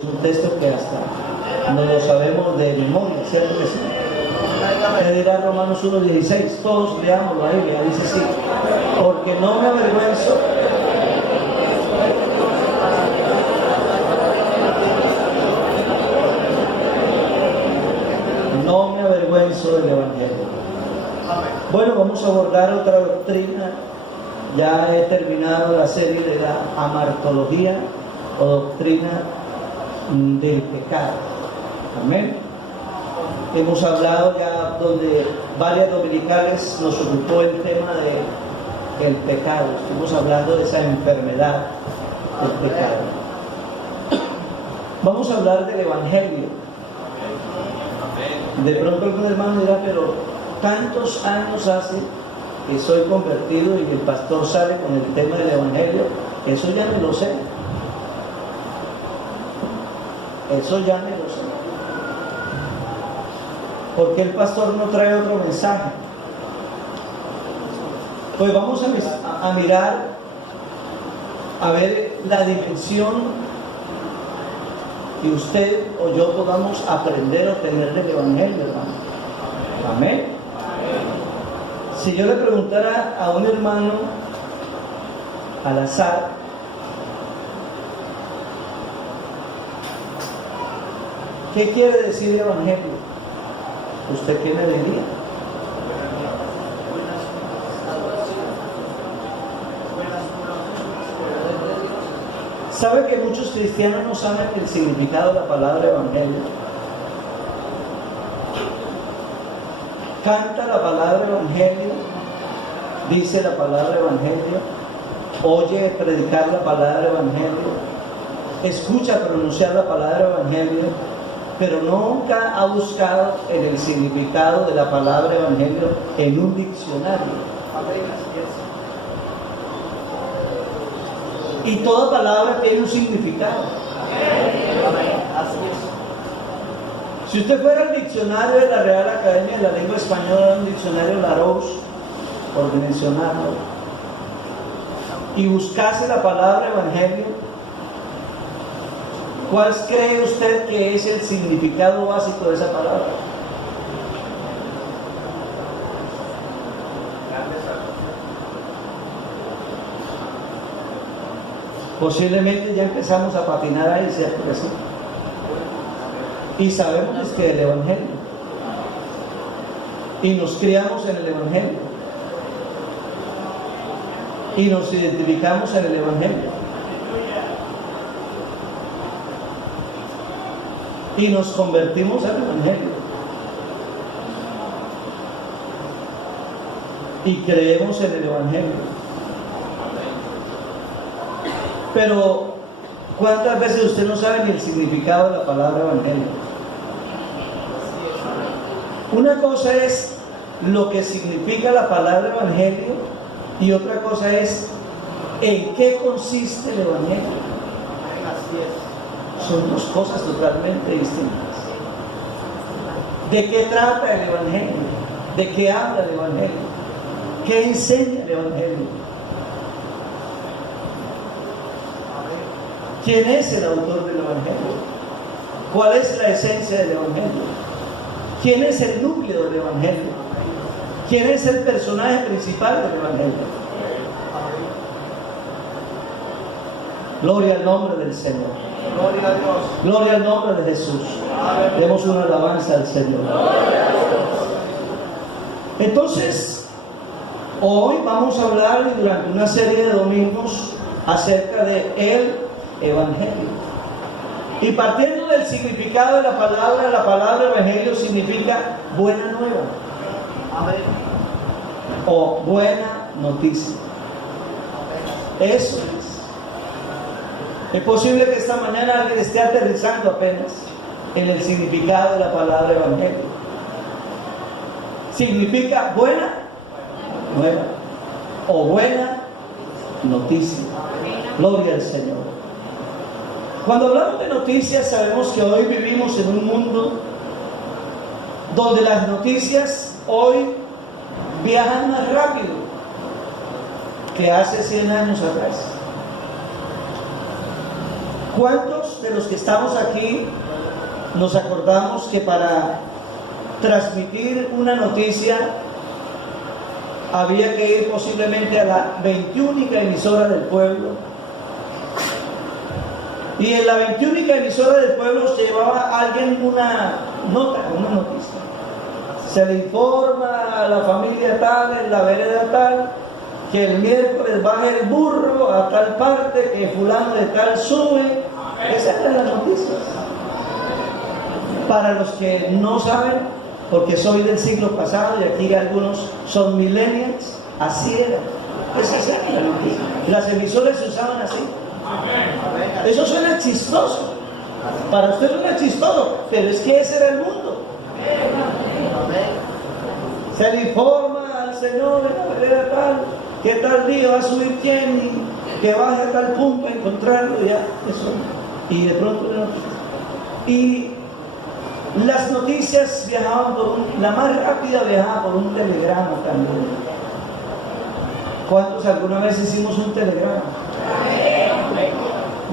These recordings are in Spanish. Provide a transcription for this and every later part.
Es un texto que hasta no lo sabemos de memoria, ¿cierto que sí? ¿Qué dirá Romanos 1:16? Todos leamos la Biblia, dice así: porque no me avergüenzo del Evangelio. Bueno, vamos a abordar otra doctrina. Ya he terminado la serie de la amartología o doctrina del pecado. Amén. Hemos hablado ya donde varias dominicales nos ocupó el tema del pecado. Estuvimos hablando de esa enfermedad del pecado. Vamos a hablar del Evangelio. De pronto algún hermano dirá, pero tantos años hace que soy convertido y el pastor sale con el tema del Evangelio. Eso ya me lo sé. Eso ya me lo sé. ¿Por qué el pastor no trae otro mensaje? Pues vamos a mirar, a ver la dimensión que usted o yo podamos aprender o tener del Evangelio, hermano. Amén. Si yo le preguntara a un hermano al azar, ¿qué quiere decir Evangelio? ¿Usted qué me diría? ¿Sabe que muchos cristianos no saben el significado de la palabra Evangelio? Canta la palabra Evangelio, dice la palabra Evangelio, oye predicar la palabra Evangelio, escucha pronunciar la palabra Evangelio, pero nunca ha buscado en el significado de la palabra Evangelio en un diccionario. Y toda palabra tiene un significado. Si usted fuera al diccionario de la Real Academia de la Lengua Española, un diccionario Larousse, por mencionarlo, y buscase la palabra Evangelio, ¿cuál cree usted que es el significado básico de esa palabra? Posiblemente ya empezamos a patinar ahí, ¿cierto que sí? Y sabemos que es el Evangelio. Y nos criamos en el Evangelio. Y nos identificamos en el Evangelio. Y nos convertimos al Evangelio. Y creemos en el Evangelio. Pero, ¿cuántas veces usted no sabe ni el significado de la palabra Evangelio? Una cosa es lo que significa la palabra Evangelio y otra cosa es en qué consiste el Evangelio. Son dos cosas totalmente distintas. ¿De qué trata el Evangelio? ¿De qué habla el Evangelio? ¿Qué enseña el Evangelio? ¿Quién es el autor del Evangelio? ¿Cuál es la esencia del Evangelio? ¿Quién es el núcleo del Evangelio? ¿Quién es el personaje principal del Evangelio? Gloria al nombre del Señor. Gloria a Dios. Gloria al nombre de Jesús. Demos una alabanza al Señor. Entonces, hoy vamos a hablar durante una serie de domingos acerca de el Evangelio. Y partiendo del significado de la palabra Evangelio significa buena nueva. Amén. O buena noticia. Eso es. Es posible que esta mañana alguien esté aterrizando apenas en el significado de la palabra Evangelio. Significa buena nueva o buena noticia. Gloria al Señor. Cuando hablamos de noticias, sabemos que hoy vivimos en un mundo donde las noticias hoy viajan más rápido que hace 100 años atrás. ¿Cuántos de los que estamos aquí nos acordamos que para transmitir una noticia había que ir posiblemente a la 21ª emisora del pueblo? Y en la 21ª emisora del pueblo se llevaba a alguien una nota, una noticia. Se le informa a la familia tal, en la vereda tal, que el miércoles baja el burro a tal parte, que fulano de tal sube. Esas eran las noticias. Para los que no saben, porque soy del siglo pasado y aquí algunos son millennials, así era. Esas eran las noticias. Las emisoras se usaban así. Eso suena chistoso. Para usted suena chistoso, pero es que ese era el mundo. Se le informa al Señor en la vereda tal, que tal día va a subir quién y que baje a tal punto a encontrarlo, ya, eso. Y de pronto, y las noticias viajaban la más rápida viajaba por un telegrama también. ¿Cuántos alguna vez hicimos un telegrama?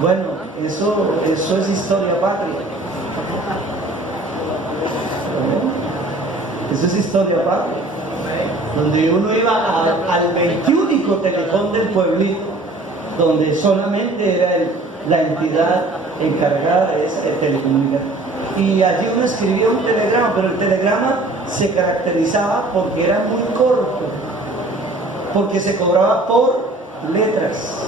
Bueno, eso es historia patria. Eso es historia patria. Donde uno iba al 21º telecom del pueblito, donde solamente era la entidad encargada de esa telecomunicación. Y allí uno escribía un telegrama, pero el telegrama se caracterizaba porque era muy corto, porque se cobraba por letras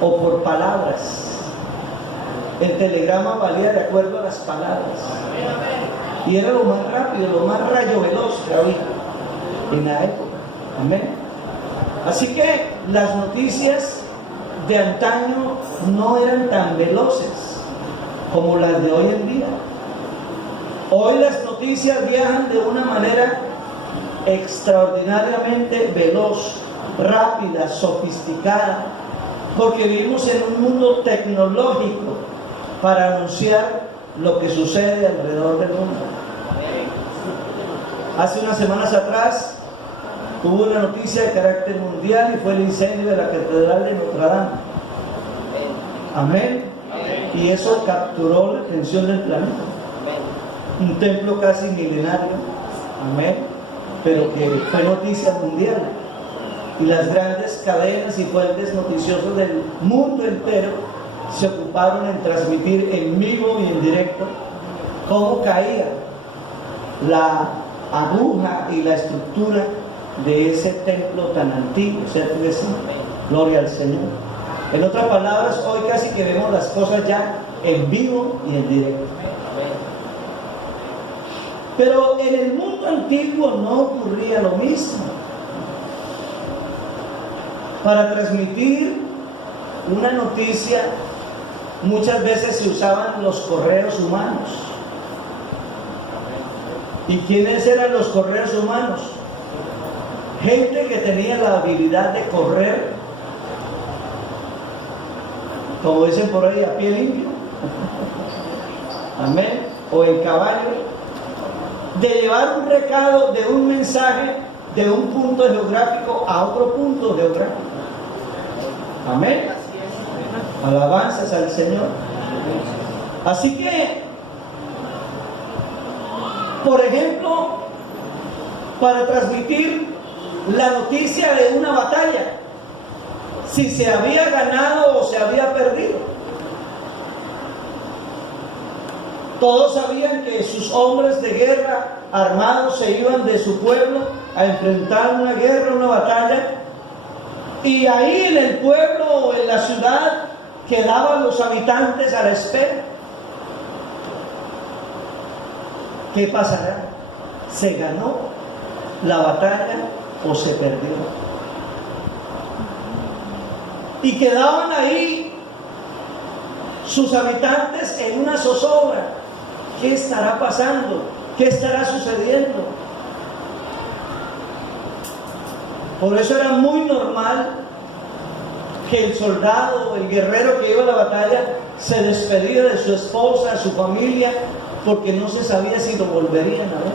o por palabras. El telegrama valía de acuerdo a las palabras. Y era lo más rápido, lo más rayo veloz que había en la época. Amén. Así que las noticias de antaño no eran tan veloces como las de hoy en día. Hoy las noticias viajan de una manera extraordinariamente veloz, rápida, sofisticada, porque vivimos en un mundo tecnológico para anunciar lo que sucede alrededor del mundo. Hace unas semanas atrás hubo una noticia de carácter mundial y fue el incendio de la Catedral de Notre Dame. Amén. Y eso capturó la atención del planeta. Un templo casi milenario. Amén. Pero que fue noticia mundial. Y las grandes cadenas y fuentes noticiosas del mundo entero se ocuparon en transmitir en vivo y en directo cómo caía la aguja y la estructura de ese templo tan antiguo, ¿cierto que sí? Gloria al Señor. En otras palabras, hoy casi que vemos las cosas ya en vivo y en directo. Pero en el mundo antiguo no ocurría lo mismo. Para transmitir una noticia muchas veces se usaban los correos humanos. ¿Y quiénes eran los correos humanos? Gente que tenía la habilidad de correr, como dicen por ahí, a pie limpio. Amén. O en caballo. De llevar un recado, de un mensaje, de un punto geográfico a otro punto geográfico. Amén. Alabanzas al Señor. Así que, por ejemplo, para transmitir la noticia de una batalla, si se había ganado o se había perdido, todos sabían que sus hombres de guerra armados se iban de su pueblo a enfrentar una guerra, una batalla, y ahí en el pueblo o en la ciudad quedaban los habitantes a la espera. ¿Qué pasará? ¿Se ganó la batalla o se perdió? Y quedaban ahí sus habitantes en una zozobra. ¿Qué estará pasando? ¿Qué estará sucediendo? Por eso era muy normal que el soldado, el guerrero que iba a la batalla, se despedía de su esposa, su familia, porque no se sabía si lo volverían a ver.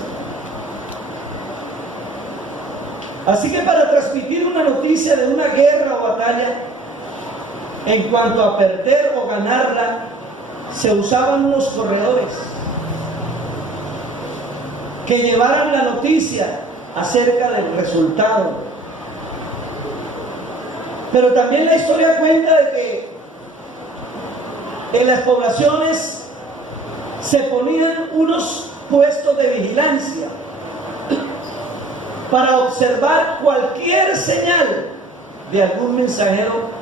Así que para transmitir una noticia de una guerra o batalla, En cuanto a perder o ganarla, se usaban unos corredores que llevaran la noticia acerca del resultado. Pero también la historia cuenta de que en las poblaciones se ponían unos puestos de vigilancia para observar cualquier señal de algún mensajero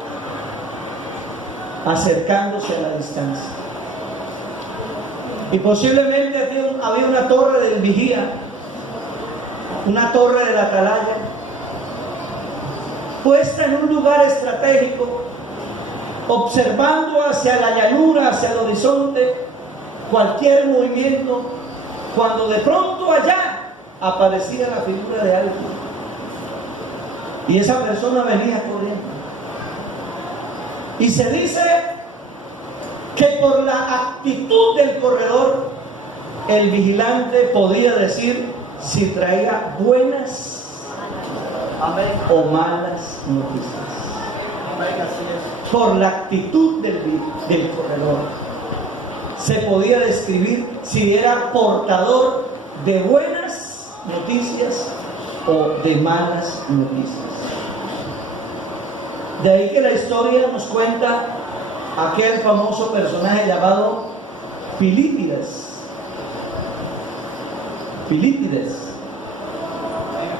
acercándose a la distancia. Y posiblemente había una torre del vigía, una torre de la atalaya, puesta en un lugar estratégico, observando hacia la llanura, hacia el horizonte, cualquier movimiento, cuando de pronto allá aparecía la figura de alguien y esa persona venía corriendo. Y se dice que por la actitud del corredor el vigilante podía decir si traía buenas o malas noticias. Por la actitud del corredor se podía describir si era portador de buenas noticias o de malas noticias. De ahí que la historia nos cuenta aquel famoso personaje llamado Filípides.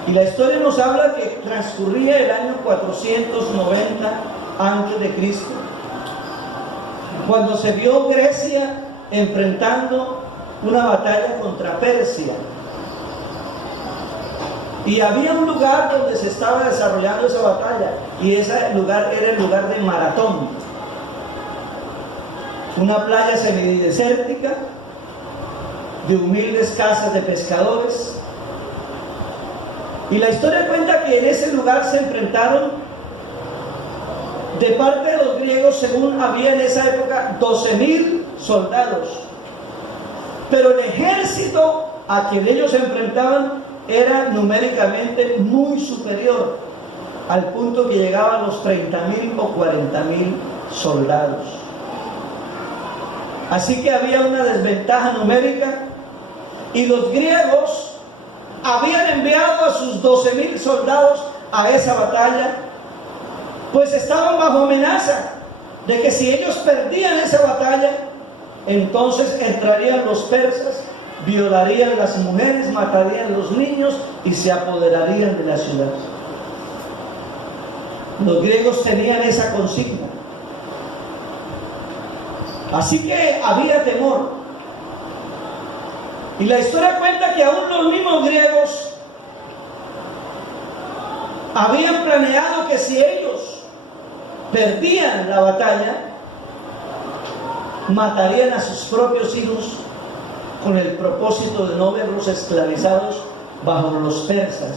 Y la historia nos habla que transcurría el año 490 antes de Cristo, cuando se vio Grecia enfrentando una batalla contra Persia. Y había un lugar donde se estaba desarrollando esa batalla, y ese lugar era el lugar de Maratón, una playa semidesértica de humildes casas de pescadores. Y la historia cuenta que en ese lugar se enfrentaron, de parte de los griegos, según había en esa época, 12,000 soldados, pero el ejército a quien ellos se enfrentaban era numéricamente muy superior, al punto que llegaban los 30,000 o 40,000 soldados. Así que había una desventaja numérica, y los griegos habían enviado a sus 12,000 soldados a esa batalla, pues estaban bajo amenaza de que si ellos perdían esa batalla, entonces entrarían los persas, violarían las mujeres, matarían los niños y se apoderarían de la ciudad. Los griegos tenían esa consigna. Así que había temor. Y la historia cuenta que aún los mismos griegos habían planeado que si ellos perdían la batalla, matarían a sus propios hijos con el propósito de no verlos esclavizados bajo los persas.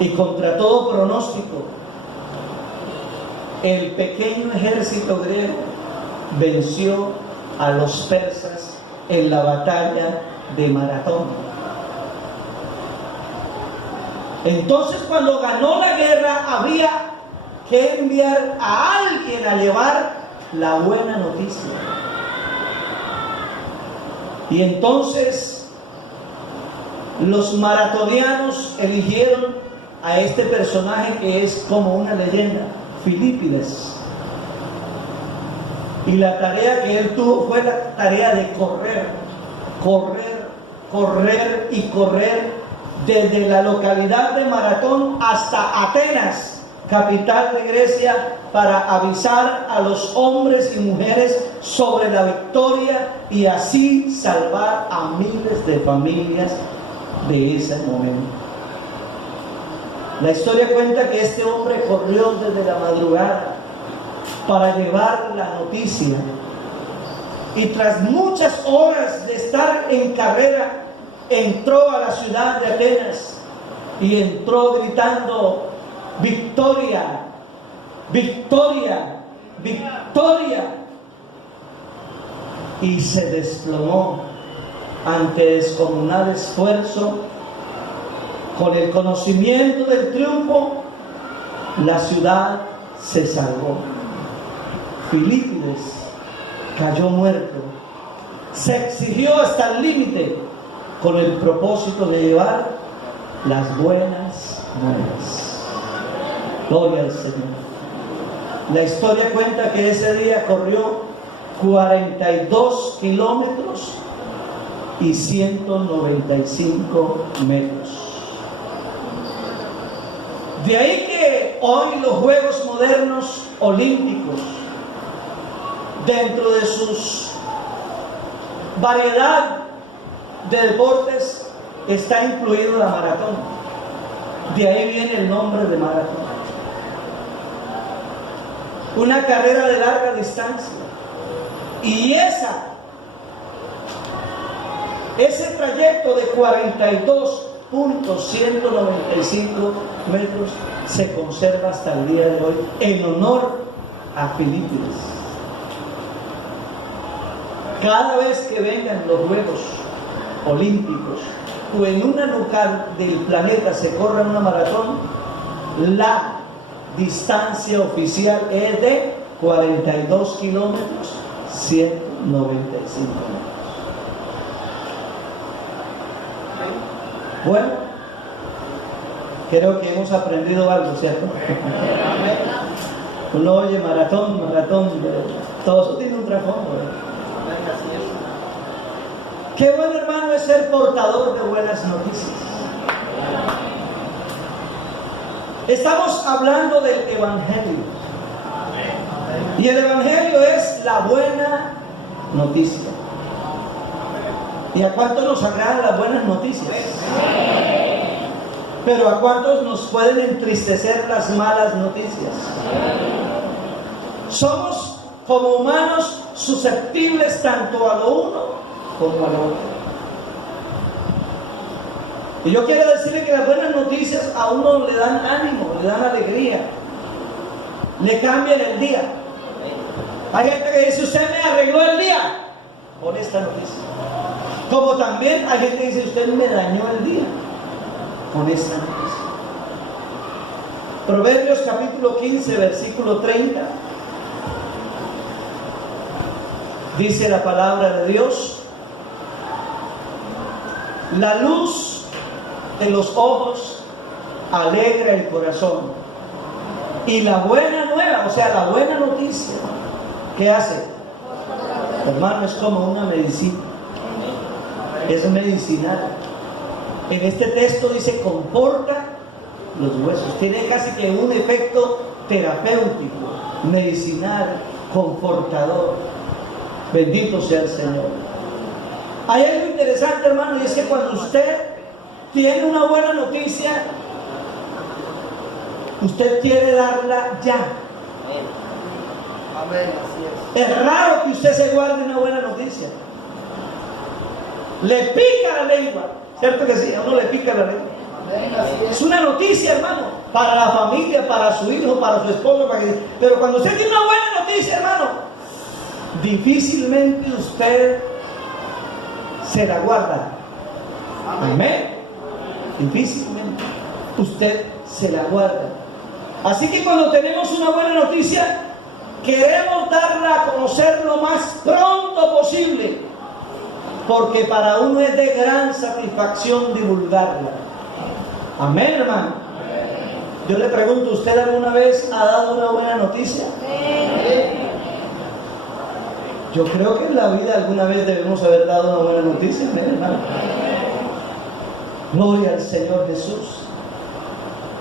Y contra todo pronóstico, el pequeño ejército griego venció a los persas en la batalla de Maratón. Entonces, cuando ganó la guerra, había que enviar a alguien a llevar la buena noticia. Y entonces los maratonianos eligieron a este personaje que es como una leyenda, Filípides. Y la tarea que él tuvo fue la tarea de correr desde la localidad de Maratón hasta Atenas, capital de Grecia, para avisar a los hombres y mujeres sobre la victoria y así salvar a miles de familias de ese momento. La historia cuenta que este hombre corrió desde la madrugada para llevar la noticia, y tras muchas horas de estar en carrera, entró a la ciudad de Atenas y entró gritando: ¡Victoria! ¡Victoria! ¡Victoria! Y se desplomó ante descomunal esfuerzo. Con el conocimiento del triunfo, la ciudad se salvó. Filípides cayó muerto. Se exigió hasta el límite con el propósito de llevar las buenas nuevas. Gloria al Señor. La historia cuenta que ese día corrió 42 kilómetros y 195 metros. De ahí que hoy los Juegos Modernos Olímpicos, dentro de sus variedad de deportes, está incluido la maratón. De ahí viene el nombre de maratón. Una carrera de larga distancia. Y ese trayecto de 42.195 metros se conserva hasta el día de hoy en honor a Filípides. Cada vez que vengan los Juegos Olímpicos o en un lugar del planeta se corra una maratón, la distancia oficial es de 42 kilómetros 195 metros. Bueno, creo que hemos aprendido algo, ¿cierto? Uno oye maratón, todo eso tiene un trasfondo, ¿verdad? Qué bueno, hermano, es ser portador de buenas noticias. Estamos hablando del Evangelio. Y el Evangelio es la buena noticia. ¿Y a cuántos nos agradan las buenas noticias? Pero ¿a cuántos nos pueden entristecer las malas noticias? Somos como humanos susceptibles tanto a lo uno como a lo otro. Y yo quiero decirle que las buenas noticias a uno le dan ánimo, le dan alegría, le cambian el día. Hay gente que dice: usted me arregló el día con esta noticia. Como también hay gente que dice: usted me dañó el día con esta noticia. Proverbios capítulo 15, versículo 30. Dice la palabra de Dios: la luz de los ojos alegra el corazón, y la buena nueva, o sea, la buena noticia, ¿qué hace? Hermano, es como una medicina, es medicinal. En este texto dice: conforta los huesos. Tiene casi que un efecto terapéutico, medicinal, confortador. Bendito sea el Señor. Hay algo interesante, hermano, y es que cuando usted tiene una buena noticia, usted quiere darla ya. Amén, así es. Es raro que usted se guarde una buena noticia. Le pica la lengua, ¿cierto que sí? A uno le pica la lengua. Amén, así es. Es una noticia, hermano, para la familia, para su hijo, para su esposo, pero cuando usted tiene una buena noticia, hermano, difícilmente usted se la guarda. Amén. Difícilmente usted se la guarda. Así que cuando tenemos una buena noticia, queremos darla a conocer lo más pronto posible, porque para uno es de gran satisfacción divulgarla. Amén, hermano. Yo le pregunto: ¿usted alguna vez ha dado una buena noticia? Yo creo que en la vida alguna vez debemos haber dado una buena noticia, hermano. Gloria al Señor Jesús.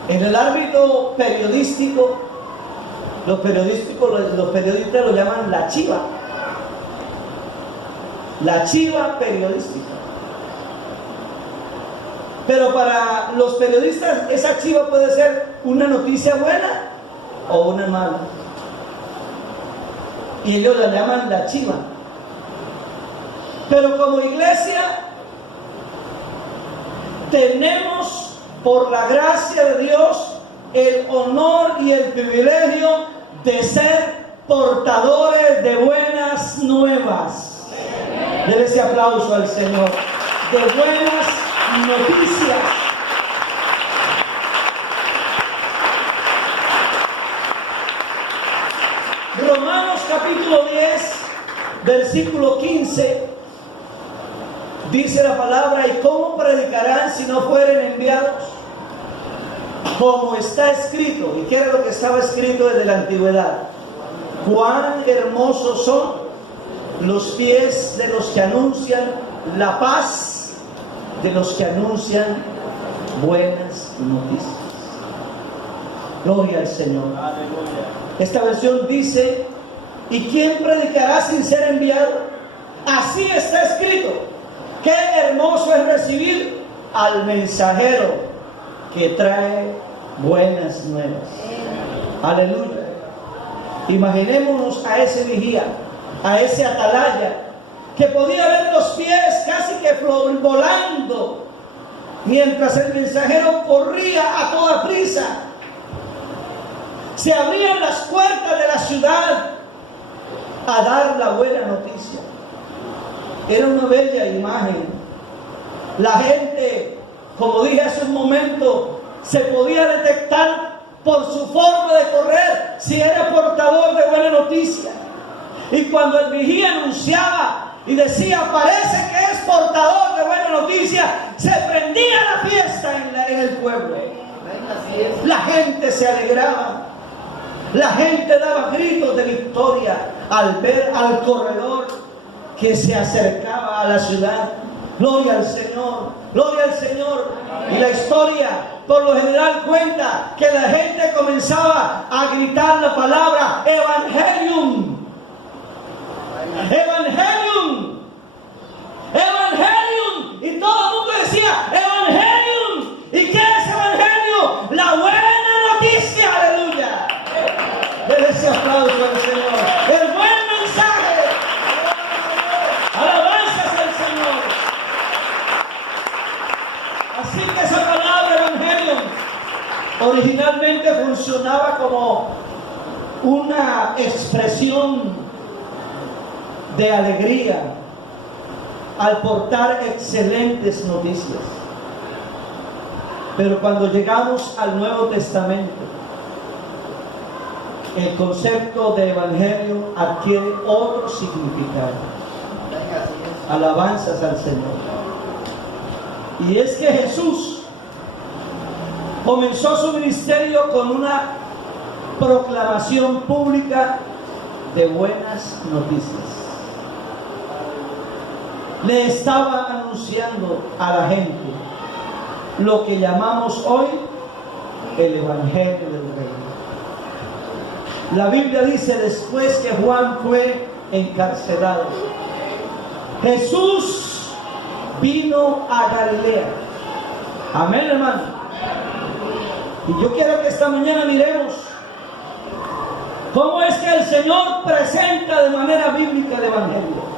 En el ámbito periodístico, los periodistas lo llaman la chiva. La chiva periodística. Pero para los periodistas esa chiva puede ser una noticia buena o una mala. Y ellos la llaman la chiva. Pero como iglesia tenemos, por la gracia de Dios, el honor y el privilegio de ser portadores de buenas nuevas. Denle ese aplauso al Señor. De buenas noticias. Romanos capítulo versículo 15, dice la palabra: ¿y cómo predicarán si no fueren enviados? Como está escrito. ¿Y qué era lo que estaba escrito desde la antigüedad? Cuán hermosos son los pies de los que anuncian la paz, de los que anuncian buenas noticias. Gloria al Señor. Esta versión dice: ¿y quién predicará sin ser enviado? Así está escrito. Qué hermoso es recibir al mensajero que trae buenas nuevas. Aleluya. Imaginémonos a ese vigía, a ese atalaya, que podía ver los pies casi que volando, mientras el mensajero corría a toda prisa. Se abrían las puertas de la ciudad a dar la buena noticia. Era una bella imagen. La gente, como dije hace un momento, se podía detectar por su forma de correr si era portador de buena noticia. Y cuando el vigía anunciaba y decía: parece que es portador de buena noticia, se prendía la fiesta en el pueblo. La gente se alegraba. La gente daba gritos de victoria al ver al corredor que se acercaba a la ciudad. Gloria al Señor, gloria al Señor. Y la historia por lo general cuenta que la gente comenzaba a gritar la palabra Evangelium. Evangelium. Evangelium. Y todo el mundo decía Evangelium. ¿Y qué es Evangelio? La buena noticia. Aleluya. Denle ese aplauso al Señor. El buen mensaje. Alabanzas al Señor. Así que esa palabra Evangelio originalmente funcionaba como una expresión de alegría al portar excelentes noticias. Pero cuando llegamos al Nuevo Testamento, el concepto de evangelio adquiere otro significado. Alabanzas al Señor. Y es que Jesús comenzó su ministerio con una proclamación pública de buenas noticias. Le estaba anunciando a la gente lo que llamamos hoy el Evangelio del Reino. La Biblia dice: después que Juan fue encarcelado, Jesús vino a Galilea. Amén, hermano. Y yo quiero que esta mañana miremos cómo es que el Señor presenta de manera bíblica el Evangelio.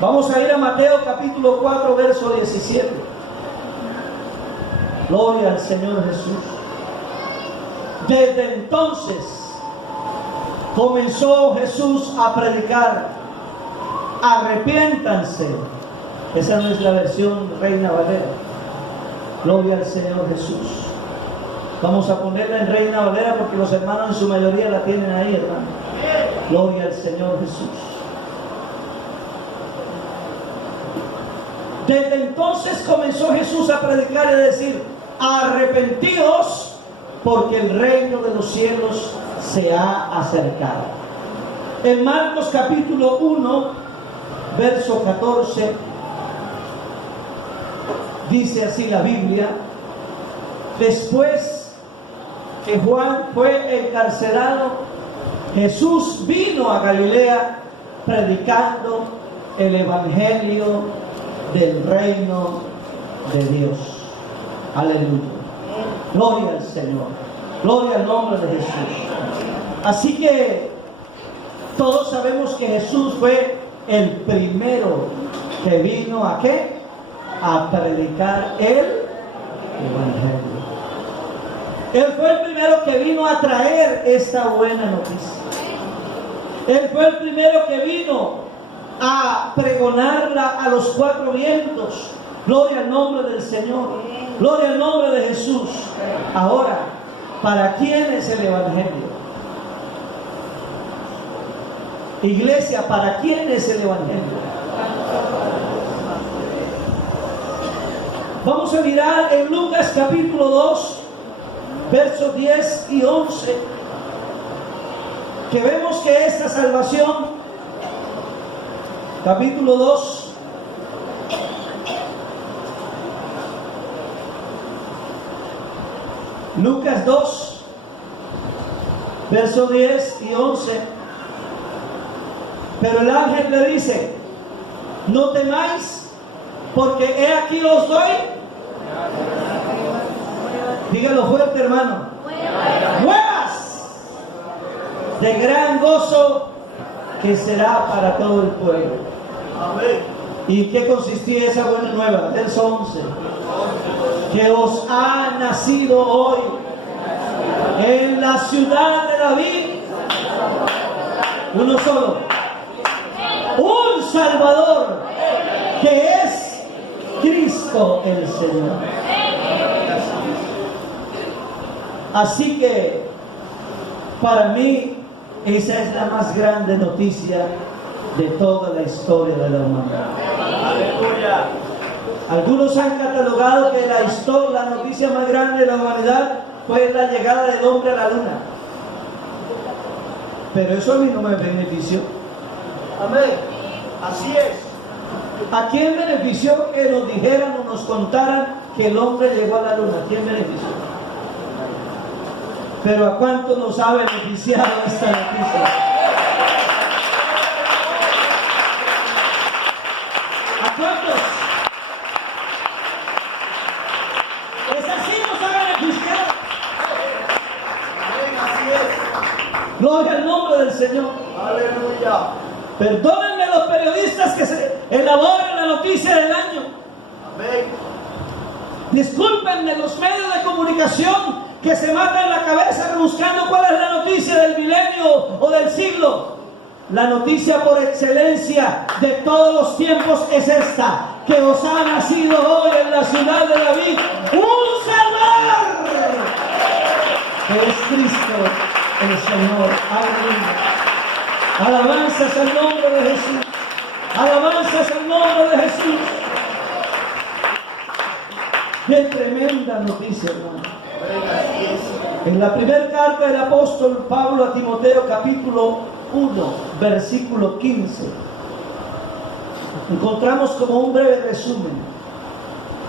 Vamos a ir a Mateo capítulo 4, verso 17. Gloria al Señor Jesús. Desde entonces comenzó Jesús a predicar: arrepiéntanse. Esa no es la versión Reina Valera. Gloria al Señor Jesús. Vamos a ponerla en Reina Valera porque los hermanos en su mayoría la tienen ahí, hermano. Gloria al Señor Jesús. Desde entonces comenzó Jesús a predicar y a decir: arrepentidos, porque el reino de los cielos se ha acercado. En Marcos capítulo 1, verso 14, dice así la Biblia: después que Juan fue encarcelado, Jesús vino a Galilea predicando el Evangelio del reino de Dios. Aleluya. Gloria al Señor. Gloria al nombre de Jesús. Así que todos sabemos que Jesús fue el primero que vino ¿a qué? A predicar el Evangelio. Él fue el primero que vino a traer esta buena noticia. Él fue el primero que vino a pregonarla a los cuatro vientos. Gloria al nombre del Señor. Gloria al nombre de Jesús. Ahora, ¿para quién es el Evangelio? Iglesia, ¿para quién es el Evangelio? Vamos a mirar en Lucas capítulo 2, versos 10 y 11, que vemos que esta salvación, capítulo 2, Lucas 2, versos 10 y 11, pero el ángel le dice: no temáis, porque he aquí os doy. Dígalo fuerte, hermano. Nuevas de gran gozo, que será para todo el pueblo. Amén. ¿Y qué consistía esa buena nueva? Verso 11. Que os ha nacido hoy en la ciudad de David uno solo, un Salvador, que es Cristo el Señor. Así que para mí esa es la más grande noticia de toda la historia de la humanidad. Aleluya. Algunos han catalogado que la noticia más grande de la humanidad fue la llegada del hombre a la luna. Pero eso a mí no me benefició. Amén. Así es. ¿A quién benefició que nos dijeran o nos contaran que el hombre llegó a la luna? ¿A quién benefició? Pero ¿a cuánto nos ha beneficiado esta noticia? ¿A cuántos? Esa sí nos ha beneficiado. Amén. Así es. Gloria al nombre del Señor. Aleluya. Perdónenme los periodistas que se elaboran la noticia del año. Amén. Discúlpenme los medios de comunicación que se matan la cabeza buscando cuál es la noticia del milenio o del siglo. La noticia por excelencia de todos los tiempos es esta: que os ha nacido hoy en la ciudad de David un Salvador, que es Cristo el Señor. Aleluya. Alabanzas al nombre de Jesús. Alabanzas al nombre de Jesús. Qué tremenda noticia, hermano. En la primera carta del apóstol Pablo a Timoteo, capítulo 1, versículo 15, encontramos como un breve resumen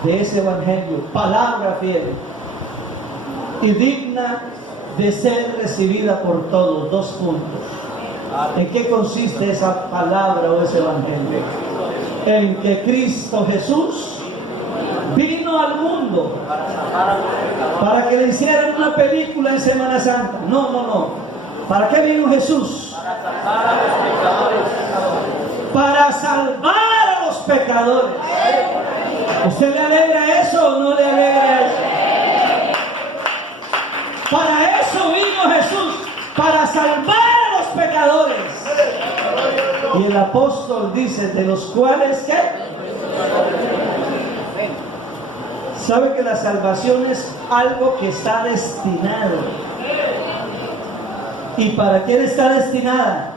de ese evangelio, palabra fiel y digna de ser recibida por todos. Dos puntos. ¿En qué consiste esa palabra o ese evangelio? En que Cristo Jesús vino al mundo para que le hicieran una película en Semana Santa. No. ¿Para qué vino Jesús? Para salvar a los pecadores. ¿Usted le alegra eso o no le alegra eso? Para eso vino Jesús, para salvar a los pecadores. Y el apóstol dice: de los cuales, ¿qué? ¿Sabe que la salvación es algo que está destinado? ¿Y para quién está destinada?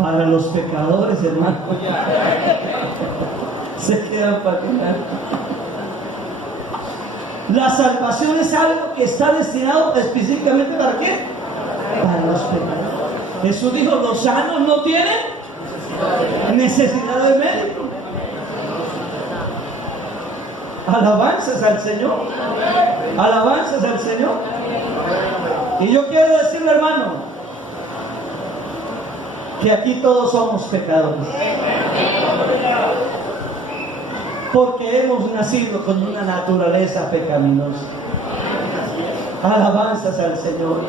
Para los pecadores, hermano. Se quedan patinando. La salvación es algo que está destinado específicamente ¿para qué? Para los pecadores. Jesús dijo: los sanos no tienen necesidad de médico. Alabanzas al Señor. Alabanzas al Señor. Y yo quiero decirle, hermano, que aquí todos somos pecadores, porque hemos nacido con una naturaleza pecaminosa. Alabanzas al Señor.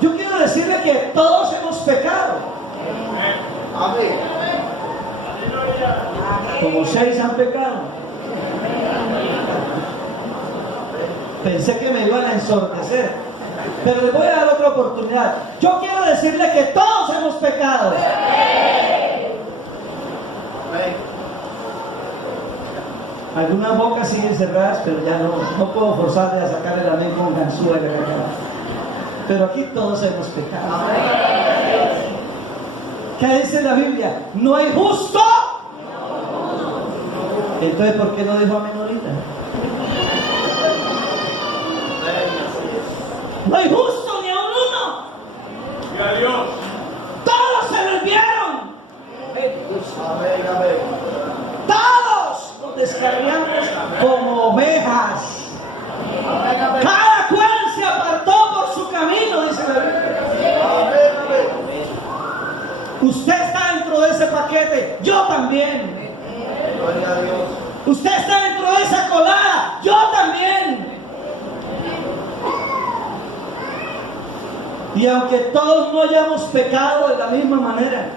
Yo quiero decirle que todos hemos pecado. Amén. Como 6 han pecado. Pensé que me iban a ensordecer, pero les voy a dar otra oportunidad. Yo quiero decirle que todos hemos pecado. Amén. Algunas bocas siguen cerradas, pero ya no puedo forzarle a sacar el amén con ganzúa de la cara. Pero aquí todos hemos pecado. ¿Qué dice la Biblia? No hay justo. Entonces, ¿por qué no dijo amén ahorita? No hay justo ni a uno. Y a Dios. Todos se volvieron. Amén, amén. Todos nos descarriamos como ovejas. Amén, amén. Cada cual se apartó por su camino, dice la Biblia. Amén, amén. Usted está dentro de ese paquete, yo también. Gloria a Dios. Usted está dentro de esa colada, yo también. Y aunque todos no hayamos pecado de la misma manera,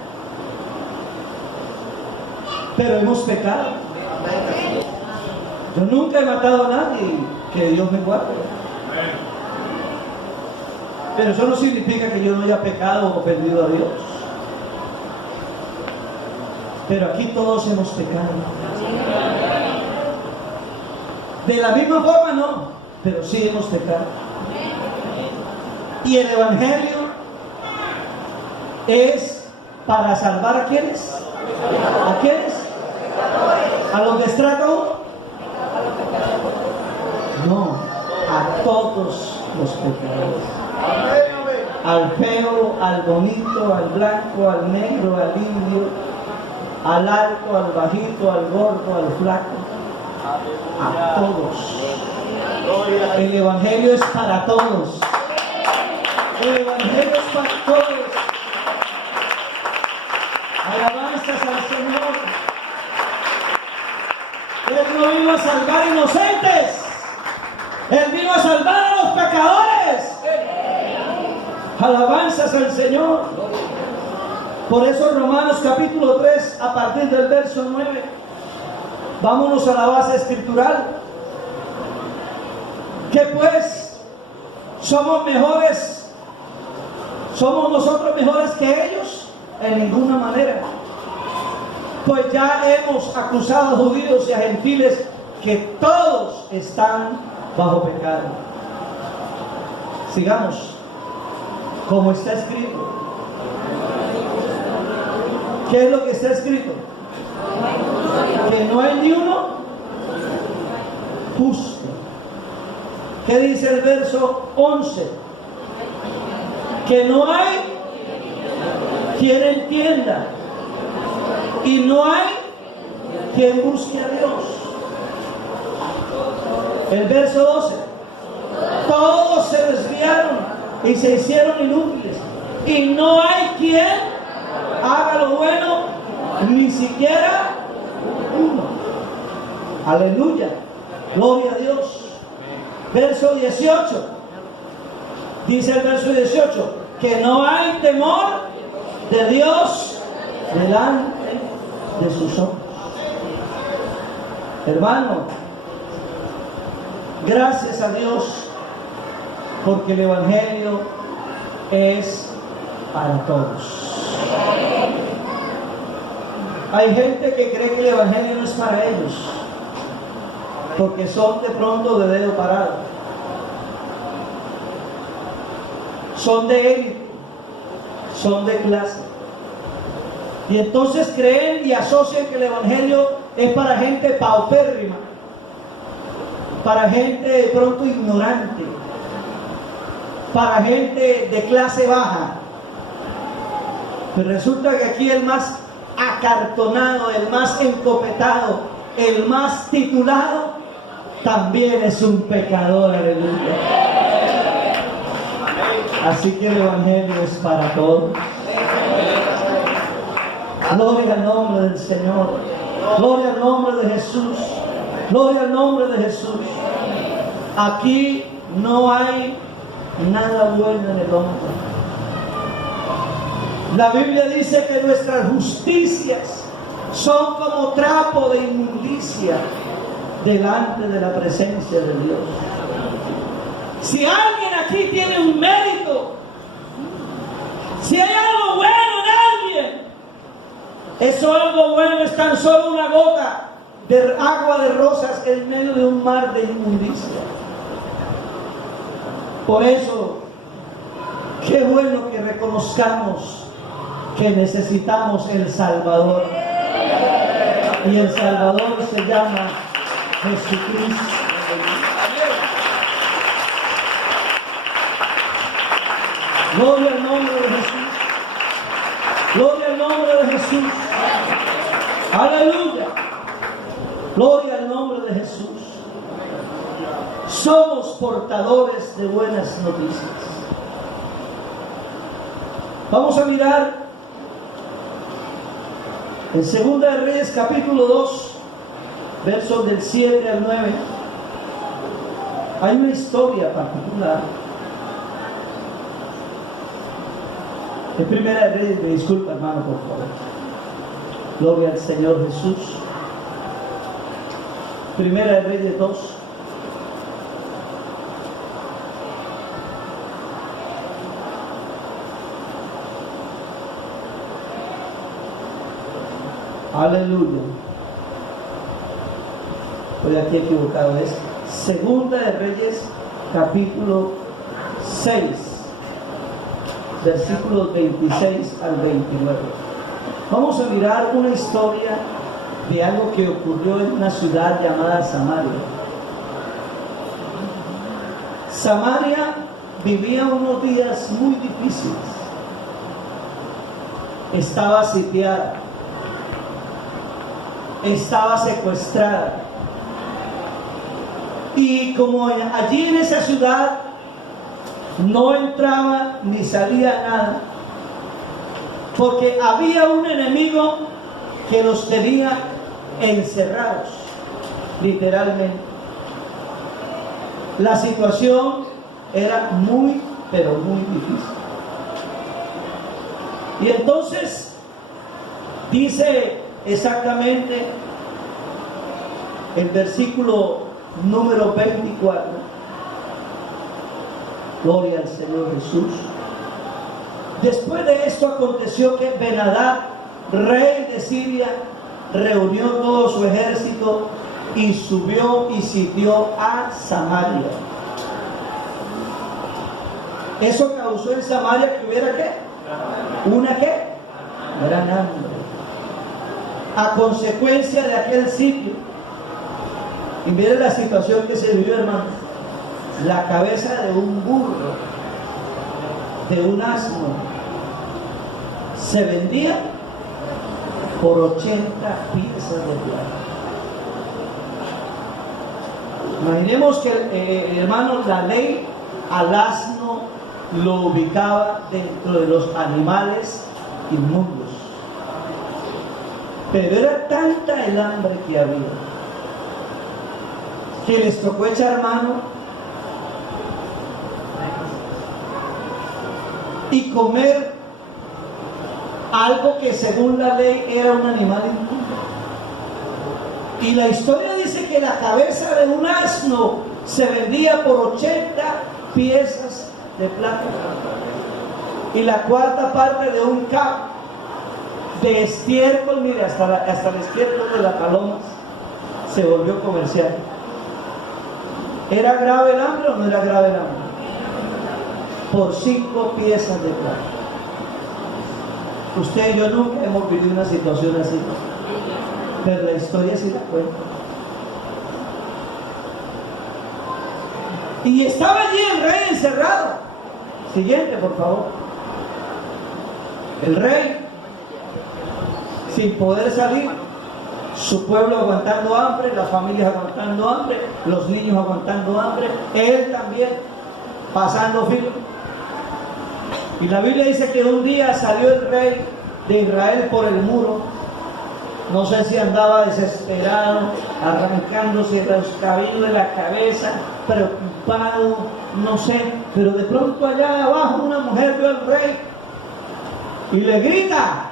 pero hemos pecado. Amén. Yo nunca he matado a nadie, que Dios me guarde. Pero eso no significa que yo no haya pecado o ofendido a Dios. Pero aquí todos hemos pecado. De la misma forma no, pero sí hemos pecado. Y el Evangelio es para salvar a quienes. ¿A quiénes? ¿A los de estrato 1? No, a todos los pecadores. Amén, amén. Al feo, al bonito, al blanco, al negro, al indio, al alto, al bajito, al gordo, al flaco. A todos. Gloria a Dios. El Evangelio es para todos. El Evangelio es para todos. Alabanzas al Señor. Él no vino a salvar inocentes. Él vino a salvar a los pecadores. Alabanzas al Señor. Por eso Romanos capítulo 3, a partir del verso 9. Vámonos a la base escritural. Que pues somos mejores. ¿Somos nosotros mejores que ellos? En ninguna manera. Pues ya hemos acusado a judíos y a gentiles que todos están bajo pecado. Sigamos. Como está escrito. ¿Qué es lo que está escrito? Que no hay ni uno justo. ¿Qué dice el verso 11? Que no hay quien entienda y no hay quien busque a Dios. El verso 12. Todos se desviaron y se hicieron inútiles y no hay quien haga lo bueno, ni siquiera uno. Aleluya, gloria a Dios. Verso 18. Dice el verso 18 que no hay temor de Dios delante de sus ojos. Hermano, gracias a Dios porque el Evangelio es para todos. Hay gente que cree que el Evangelio no es para ellos porque son de pronto de dedo parado. Son de élite, son de clase. Y entonces creen y asocian que el Evangelio es para gente paupérrima, para gente de pronto ignorante, para gente de clase baja. Pero resulta que aquí el más acartonado, el más encopetado, el más titulado, también es un pecador, aleluya. Así que el Evangelio es para todos. Gloria al nombre del Señor. Gloria al nombre de Jesús. Gloria al nombre de Jesús. Aquí no hay nada bueno en el hombre. La Biblia dice que nuestras justicias son como trapo de inmundicia delante de la presencia de Dios. Si alguien aquí tiene un mérito, si hay algo bueno en alguien, eso algo bueno es tan solo una gota de agua de rosas en medio de un mar de inmundicia. Por eso, qué bueno que reconozcamos que necesitamos el Salvador. Y el Salvador se llama Jesucristo. Gloria al nombre de Jesús. Gloria al nombre de Jesús. Aleluya. Gloria al nombre de Jesús. Somos portadores de buenas noticias. Vamos a mirar en 2 de Reyes capítulo 2, versos del 7 al 9. Hay una historia particular. En 1 de Reyes, me disculpa hermano, por favor. Gloria al Señor Jesús. 1 de Reyes 2. Aleluya. Estoy aquí equivocado. Es 2 de Reyes capítulo 6, versículos 26 al 29. Vamos a mirar una historia de algo que ocurrió en una ciudad llamada Samaria. Samaria vivía unos días muy difíciles. Estaba sitiada, estaba secuestrada, y como allí en esa ciudad no entraba ni salía nada, porque había un enemigo que los tenía encerrados, literalmente. La situación era muy, pero muy difícil. Y entonces dice exactamente el versículo número 24. Gloria al Señor Jesús. Después de esto aconteció que Ben-Hadad, rey de Siria, reunió todo su ejército y subió y sitió a Samaria. Eso causó en Samaria que hubiera ¿qué? ¿Una qué? Gran hambre. A consecuencia de aquel sitio. Y miren la situación que se vivió, hermano. La cabeza de un burro, de un asno, se vendía por 80 piezas de plata. Imaginemos que, hermanos, la ley al asno lo ubicaba dentro de los animales inmundos. Pero era tanta el hambre que había, que les tocó echar mano y comer algo que según la ley era un animal inmundo. Y la historia dice que la cabeza de un asno se vendía por 80 piezas de plata, y la cuarta parte de un cap de estiércol, mire, hasta el estiércol de las palomas se volvió comercial. ¿Era grave el hambre o no era grave el hambre? Por 5 piezas de plata. Usted y yo nunca hemos vivido una situación así, pero la historia sí la cuenta. Y estaba allí el rey encerrado. Siguiente, por favor. El rey, sin poder salir, su pueblo aguantando hambre, las familias aguantando hambre, los niños aguantando hambre, él también pasando filo. Y la Biblia dice que un día salió el rey de Israel por el muro. No sé si andaba desesperado, arrancándose los cabellos de la cabeza, preocupado, no sé, pero de pronto allá abajo una mujer vio al rey y le grita: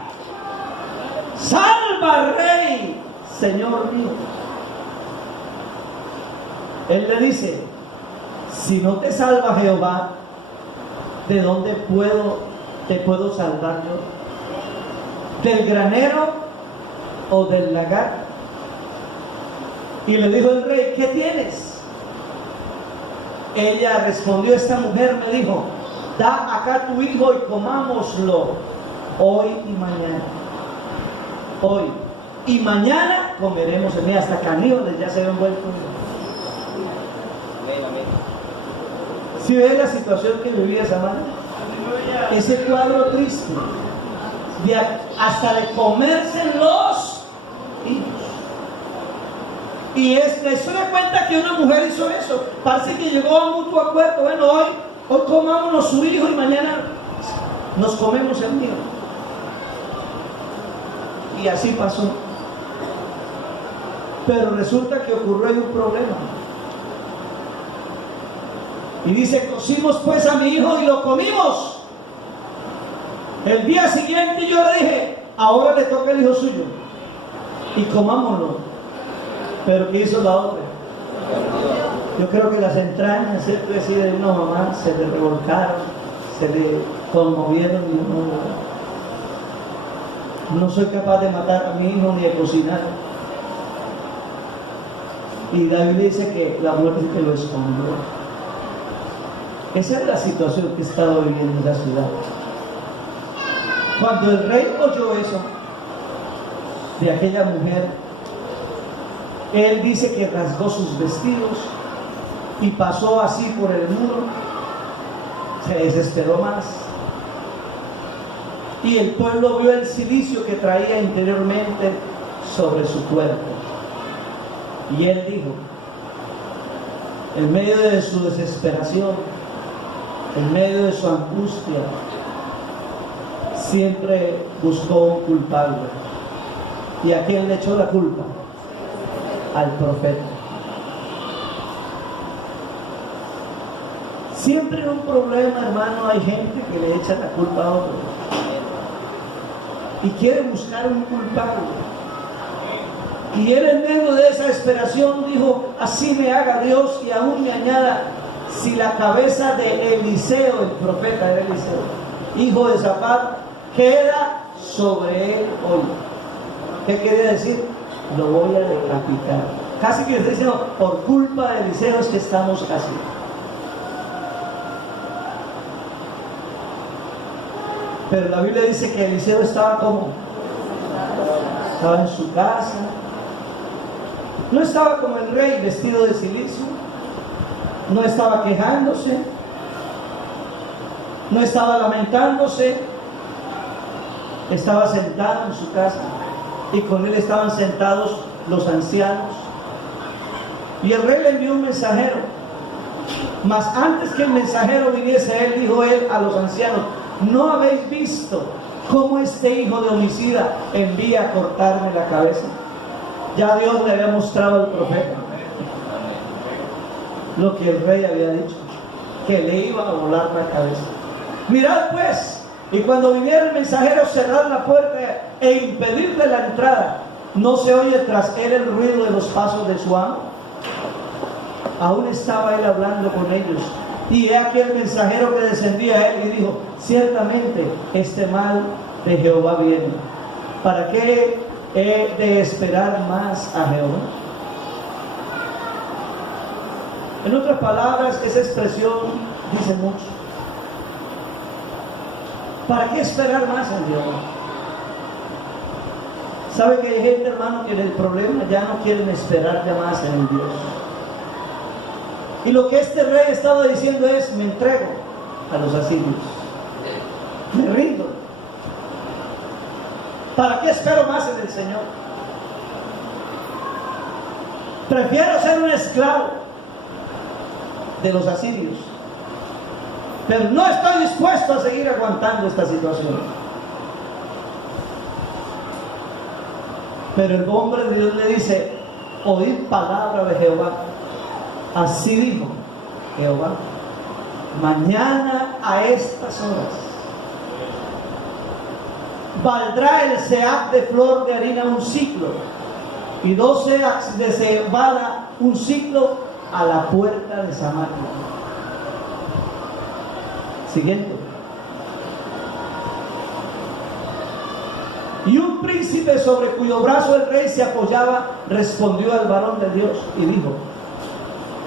¡salva, rey, señor mío! Él le dice: si no te salva Jehová, ¿de dónde te puedo salvar yo? ¿Del granero o del lagar? Y le dijo el rey: ¿qué tienes? Ella respondió, esta mujer me dijo: da acá tu hijo y comámoslo hoy y mañana. Hoy y mañana comeremos en ella. Hasta caníbales ya se ven vueltos. Si ves la situación que vivía esa madre, ese cuadro triste, hasta de comerse los hijos. Y me estoy de cuenta que una mujer hizo eso. Parece que llegó a un mutuo acuerdo. Bueno, hoy comámonos su hijo y mañana nos comemos el mío. Y así pasó. Pero resulta que ocurrió ahí un problema. Y dice: cocimos pues a mi hijo y lo comimos. El día siguiente yo le dije: ahora le toca el hijo suyo y comámoslo. Pero ¿qué hizo la otra? Yo creo que las entrañas, ¿cierto? De una mamá se le revolcaron, se le conmovieron y no soy capaz de matar a mi hijo ni de cocinar. Y David dice que la muerte que lo escondió. Esa es la situación que estaba viviendo en la ciudad. Cuando el rey oyó eso de aquella mujer, él dice que rasgó sus vestidos y pasó así por el muro. Se desesperó más. Y el pueblo vio el cilicio que traía interiormente sobre su cuerpo. Y él dijo, en medio de su desesperación, en medio de su angustia, siempre buscó un culpable. ¿Y a quién le echó la culpa? Al profeta. Siempre en un problema, hermano, hay gente que le echa la culpa a otro y quiere buscar un culpable. Y él, en medio de esa desesperación, dijo: así me haga Dios y aún me añada, si la cabeza de Eliseo, el profeta era Eliseo, hijo de Safat, queda sobre él hoy. ¿Qué quería decir? Lo voy a decapitar. Casi que está diciendo: por culpa de Eliseo es que estamos así. Pero la Biblia dice que Eliseo estaba como, estaba en su casa, no estaba como el rey vestido de cilicio, no estaba quejándose, no estaba lamentándose, estaba sentado en su casa y con él estaban sentados los ancianos. Y el rey le envió un mensajero, mas antes que el mensajero viniese, él dijo a los ancianos: ¿no habéis visto cómo este hijo de homicida envía a cortarme la cabeza? Ya Dios le había mostrado al profeta lo que el rey había dicho, que le iba a volar la cabeza. Mirad pues, y cuando viniera el mensajero, cerrar la puerta e impedirle la entrada, ¿no se oye tras él el ruido de los pasos de su amo? Aún estaba él hablando con ellos, y he aquí el mensajero que descendía a él y dijo: ciertamente este mal de Jehová viene. ¿Para qué he de esperar más a Jehová? En otras palabras, esa expresión dice mucho. ¿Para qué esperar más en Jehová? ¿Sabe que hay gente, hermano, que en el problema ya no quieren esperar ya más en el Dios? Y lo que este rey estaba diciendo es: me entrego a los asirios, me rindo. ¿Para qué espero más en el Señor? Prefiero ser un esclavo de los asirios, pero no estoy dispuesto a seguir aguantando esta situación. Pero el hombre de Dios le dice: oíd palabra de Jehová. Así dijo Jehová: mañana a estas horas valdrá el seah de flor de harina un siclo, y 2 seahs de cebada un siclo, a la puerta de Samaria. Siguiente. Y un príncipe sobre cuyo brazo el rey se apoyaba respondió al varón de Dios y dijo: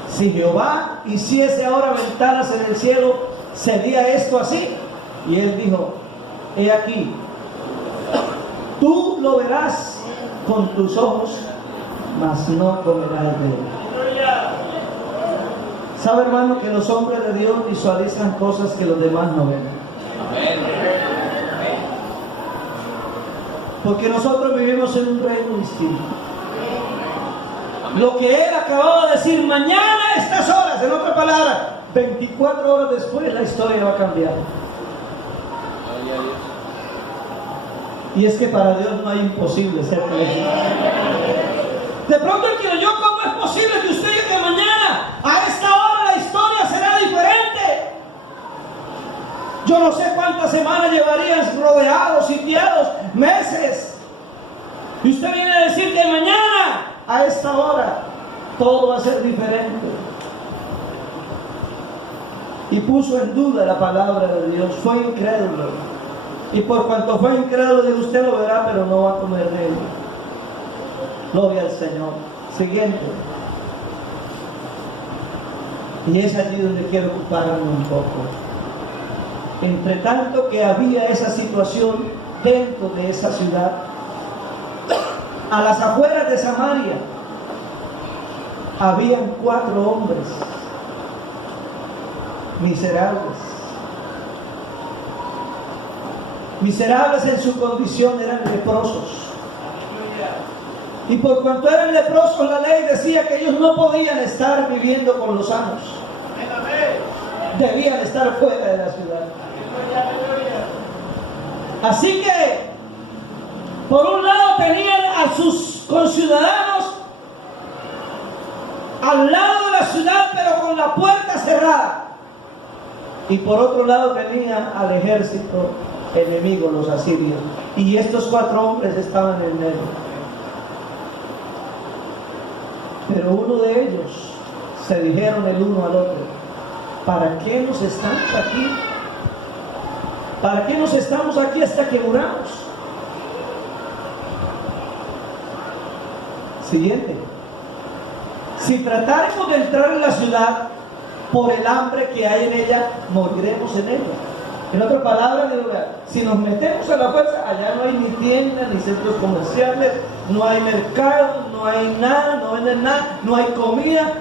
si Jehová hiciese ahora ventanas en el cielo, ¿sería esto así? Y él dijo: he aquí, tú lo verás con tus ojos, mas no comerás de él. ¿Sabe, hermano, que los hombres de Dios visualizan cosas que los demás no ven? Porque nosotros vivimos en un reino distinto. Lo que él acababa de decir, mañana a estas horas, en otra palabra, 24 horas después la historia va a cambiar. Y es que para Dios no hay imposible, ¿cierto? De pronto él quiere: yo, ¿cómo es posible que usted diga que mañana a esta hora la historia será diferente? Yo no sé cuántas semanas llevarían rodeados, sitiados, meses. Y usted viene a decir que mañana a esta hora todo va a ser diferente. Y puso en duda la palabra de Dios, fue incrédulo. Y por cuanto fue incrédulo, de usted lo verá, pero no va a comer de él. Gloria al Señor. Siguiente. Y es allí donde quiero ocuparme un poco. Entre tanto que había esa situación dentro de esa ciudad, a las afueras de Samaria habían 4 hombres miserables en su condición, eran leprosos. Y por cuanto eran leprosos, la ley decía que ellos no podían estar viviendo con los sanos, debían estar fuera de la ciudad. Así que por un lado tenían a sus conciudadanos al lado de la ciudad, pero con la puerta cerrada, y por otro lado tenían al ejército enemigo, los asirios, y estos 4 hombres estaban en medio. Pero uno de ellos se dijeron el uno al otro: ¿para qué nos estamos aquí? ¿Para qué nos estamos aquí hasta que muramos? Siguiente. Si tratáramos de entrar en la ciudad, por el hambre que hay en ella, moriremos en ella. En otras palabras, si nos metemos a la fuerza, allá no hay ni tiendas, ni centros comerciales, no hay mercado, no hay nada, no venden nada, no hay comida.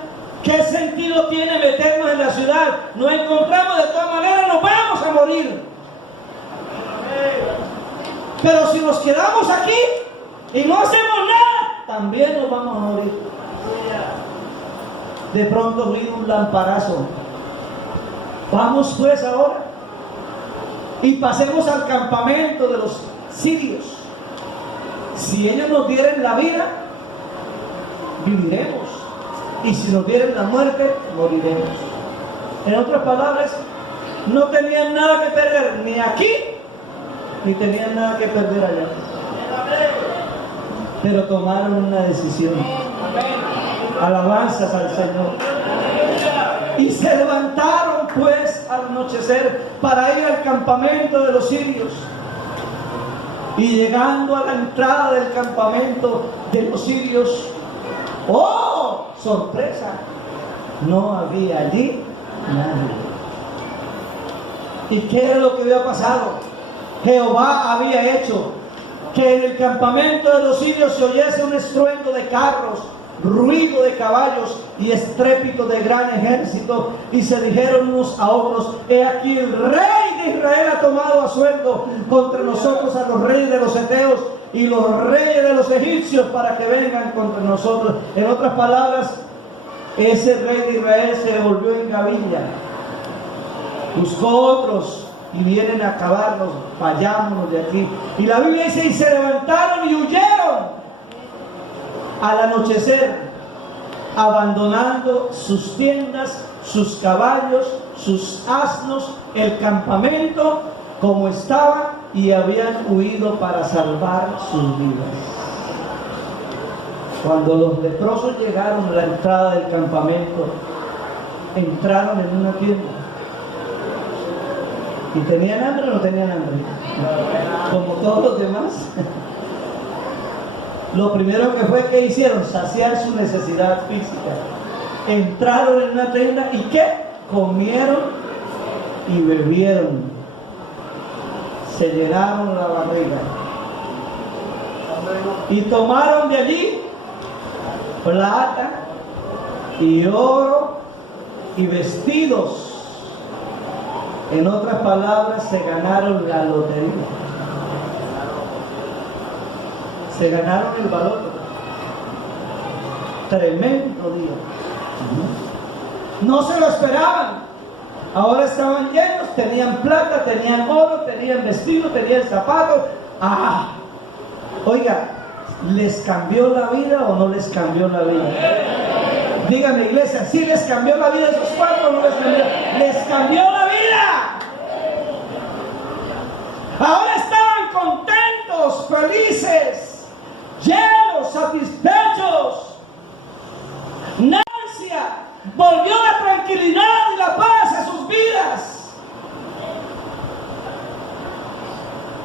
¿Qué sentido tiene meternos en la ciudad? No encontramos, de todas maneras nos vamos a morir. Pero si nos quedamos aquí y no hacemos nada, también nos vamos a morir. De pronto vino un lamparazo. Vamos pues ahora y pasemos al campamento de los sirios. Si ellos nos dieren la vida, viviremos, y si nos dieren la muerte, moriremos. En otras palabras, no tenían nada que perder ni aquí, ni tenían nada que perder allá. Pero tomaron una decisión. Alabanzas al Señor. Y se levantaron pues al anochecer para ir al campamento de los sirios. Y llegando a la entrada del campamento de los sirios, ¡oh, sorpresa! No había allí nadie. ¿Y qué era lo que había pasado? Jehová había hecho que en el campamento de los sirios se oyese un estruendo de carros, ruido de caballos y estrépito de gran ejército, y se dijeron unos a otros: he aquí el rey de Israel ha tomado a sueldo contra nosotros a los reyes de los heteos y los reyes de los egipcios para que vengan contra nosotros. En otras palabras, ese rey de Israel se volvió en gavilla, buscó otros y vienen a acabarnos, vayámonos de aquí. Y la Biblia dice: y se levantaron y huyeron al anochecer, abandonando sus tiendas, sus caballos, sus asnos, el campamento como estaba, y habían huido para salvar sus vidas. Cuando los leprosos llegaron a la entrada del campamento, entraron en una tienda. ¿Y tenían hambre o no tenían hambre? Como todos los demás. Lo primero que fue que hicieron, saciar su necesidad física. Entraron en una tienda y ¿qué? Comieron y bebieron. Se llenaron la barriga. Y tomaron de allí plata y oro y vestidos. En otras palabras, se ganaron la lotería. Se ganaron el valor. Tremendo día. No se lo esperaban. Ahora estaban llenos, tenían plata, tenían oro, tenían vestido, tenían zapatos. Oiga, ¿les cambió la vida o no les cambió la vida? Díganme, iglesia, ¿sí les cambió la vida a esos cuatro o no les cambió? ¡Les cambió la vida! Ahora estaban contentos, felices, llenos, satisfechos. Nancia, volvió la tranquilidad y la paz a sus vidas.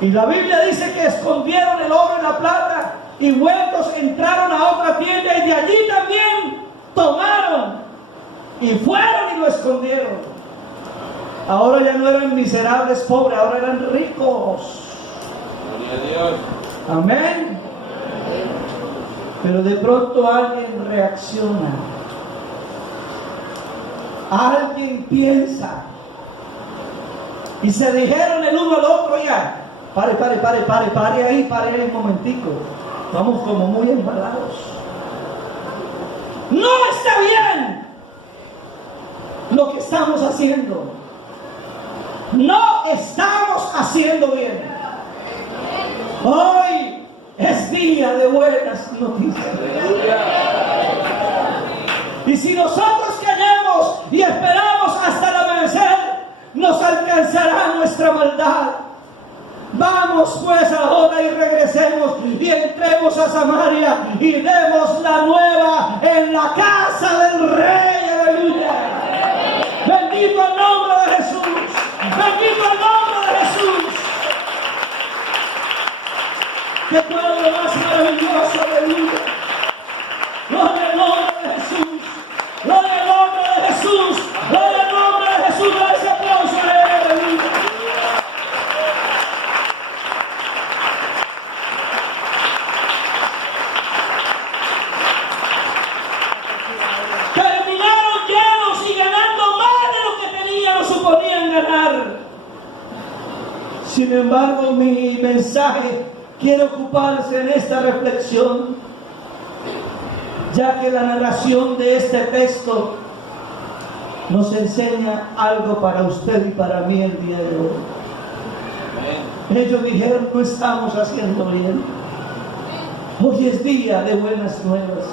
Y la Biblia dice que escondieron el oro y la plata y vueltos entraron a otra tienda y de allí también tomaron y fueron y lo escondieron. Ahora ya no eran miserables pobres, ahora eran ricos. Gloria a Dios. Amén. Pero de pronto alguien reacciona. Alguien piensa. Y se dijeron el uno al otro, ya, pare ahí un momentico. Vamos como muy embalados. No está bien lo que estamos haciendo. No estamos haciendo bien. Hoy es día de buenas noticias. Y si nosotros callamos y esperamos hasta el amanecer, nos alcanzará nuestra maldad. Vamos pues ahora y regresemos y entremos a Samaria y demos la nueva en la casa del Rey. Aleluya. Bendito el nombre de Jesús. Bendito el nombre de Jesús. ¡Qué pueblo más maravilloso! Aleluya. Gloria al nombre de Jesús. Gloria al nombre de Jesús. Gloria al nombre de Jesús. Da ese aplauso a él. Aleluya. Terminaron llenos y ganando más de lo que tenían o suponían ganar. Sin embargo, mi mensaje quiere ocuparse en esta reflexión, ya que la narración de este texto nos enseña algo para usted y para mí el día de hoy. Ellos dijeron, no estamos haciendo bien. Hoy es día de buenas nuevas.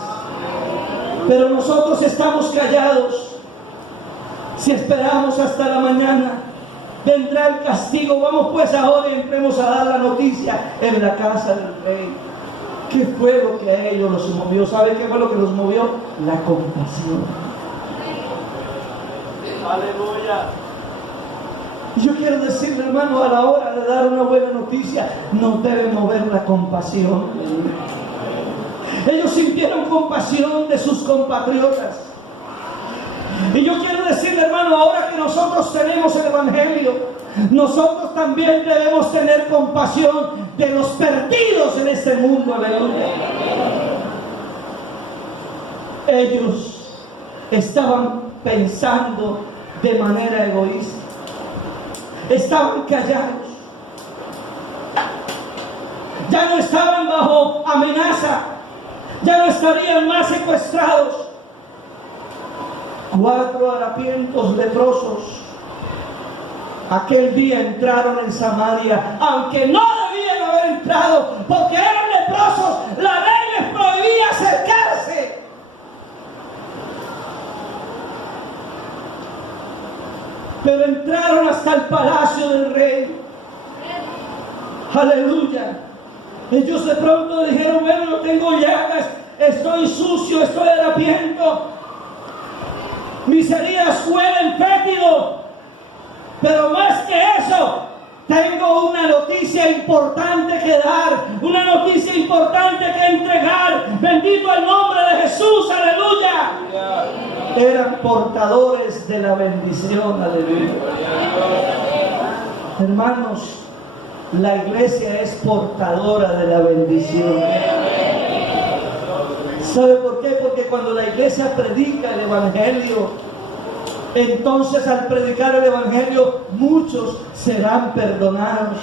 Pero nosotros estamos callados. Si esperamos hasta la mañana, vendrá el castigo. Vamos pues ahora y entremos a dar la noticia en la casa del Rey. ¿Qué fue lo que a ellos los movió? ¿Sabe qué fue lo que los movió? La compasión. Aleluya. Y yo quiero decirle, hermano, a la hora de dar una buena noticia, nos debe mover la compasión. Ellos sintieron compasión de sus compatriotas. Y yo quiero decirle, hermano, ahora que nosotros tenemos el Evangelio, nosotros también debemos tener compasión de los perdidos en este mundo. Aleluya. Ellos estaban pensando de manera egoísta. Estaban callados. Ya no estaban bajo amenaza. Ya no estarían más secuestrados. 4 harapientos leprosos aquel día entraron en Samaria, aunque no debían haber entrado porque eran leprosos. La ley les prohibía acercarse. Pero entraron hasta el palacio del Rey. Aleluya. Ellos de pronto dijeron, bueno, no tengo llagas, estoy sucio, estoy harapiento, mis heridas huelen fétido, pero más que eso, tengo una noticia noticia importante que dar, una noticia importante que entregar. Bendito el nombre de Jesús, aleluya. Eran portadores de la bendición, aleluya. Hermanos, la iglesia es portadora de la bendición. ¿Sabe por qué? Porque cuando la iglesia predica el evangelio, entonces al predicar el evangelio, muchos serán perdonados,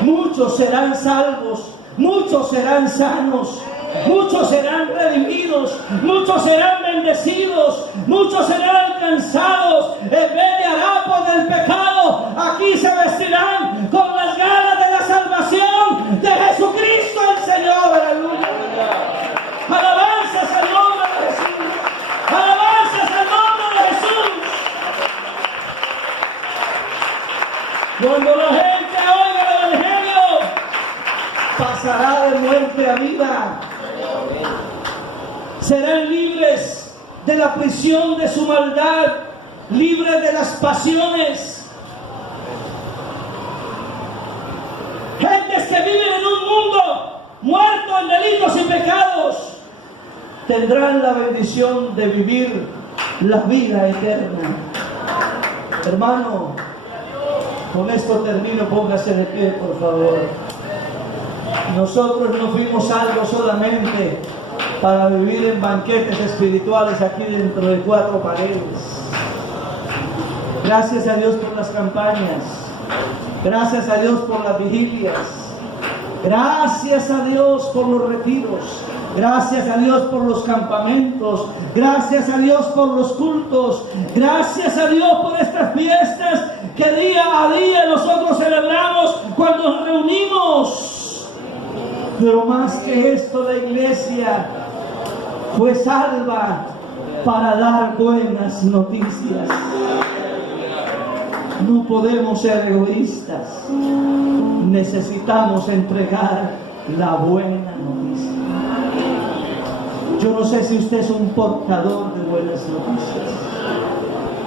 muchos serán salvos, muchos serán sanos, muchos serán redimidos, muchos serán bendecidos, muchos serán alcanzados. En vez de harapos del pecado, aquí se vestirán con las galas de la salvación de Jesucristo el Señor, aleluya. Alabanzas al nombre de Jesús, alabanzas al nombre de Jesús. Cuando la gente oiga el evangelio, pasará de muerte a vida. Serán libres de la prisión de su maldad, libres de las pasiones. Gentes que viven en un mundo muerto en delitos y pecados, tendrán la bendición de vivir la vida eterna. Hermano, con esto termino, póngase de pie, por favor. Nosotros no fuimos salvos solamente para vivir en banquetes espirituales aquí dentro de 4 paredes. Gracias a Dios por las campañas, gracias a Dios por las vigilias, gracias a Dios por los retiros, gracias a Dios por los campamentos, gracias a Dios por los cultos, gracias a Dios por estas fiestas que día a día nosotros celebramos cuando nos reunimos. Pero más que esto, la iglesia fue salva para dar buenas noticias. No podemos ser egoístas. Necesitamos entregar la buena noticia. Yo no sé si usted es un portador de buenas noticias,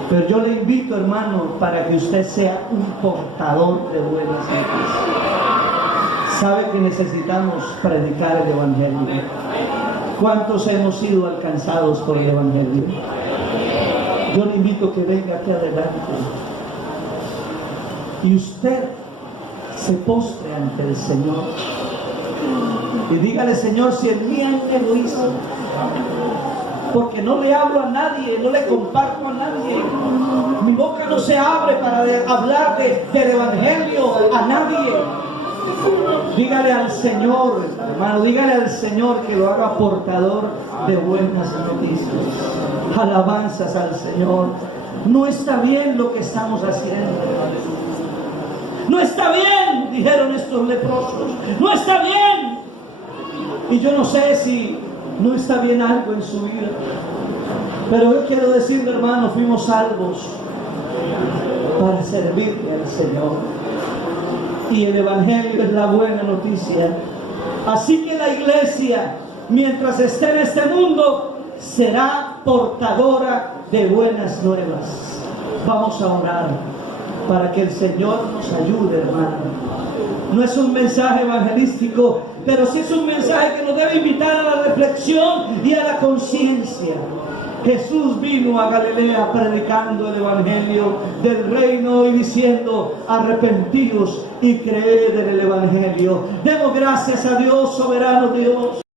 pero yo le invito, hermano, para que usted sea un portador de buenas noticias. Sabe que necesitamos predicar el evangelio. ¿Cuántos hemos sido alcanzados por el evangelio? Yo le invito a que venga aquí adelante y usted se postre ante el Señor y dígale: Señor, si en mí hay egoísmo, porque no le hablo a nadie, no le comparto a nadie, mi boca no se abre para hablar del evangelio a nadie. Dígale al Señor, hermano, dígale al Señor que lo haga portador de buenas noticias. Alabanzas al Señor. No está bien lo que estamos haciendo. No está bien, dijeron estos leprosos. No está bien. Y yo no sé si no está bien algo en su vida, pero yo quiero decirle, hermano, fuimos salvos para servirle al Señor. Y el evangelio es la buena noticia. Así que la iglesia, mientras esté en este mundo, será portadora de buenas nuevas. Vamos a orar para que el Señor nos ayude, hermano. No es un mensaje evangelístico, pero sí es un mensaje que nos debe invitar a la reflexión y a la conciencia. Jesús vino a Galilea predicando el evangelio del reino y diciendo: arrepentidos y creed en el evangelio. Demos gracias a Dios, soberano Dios.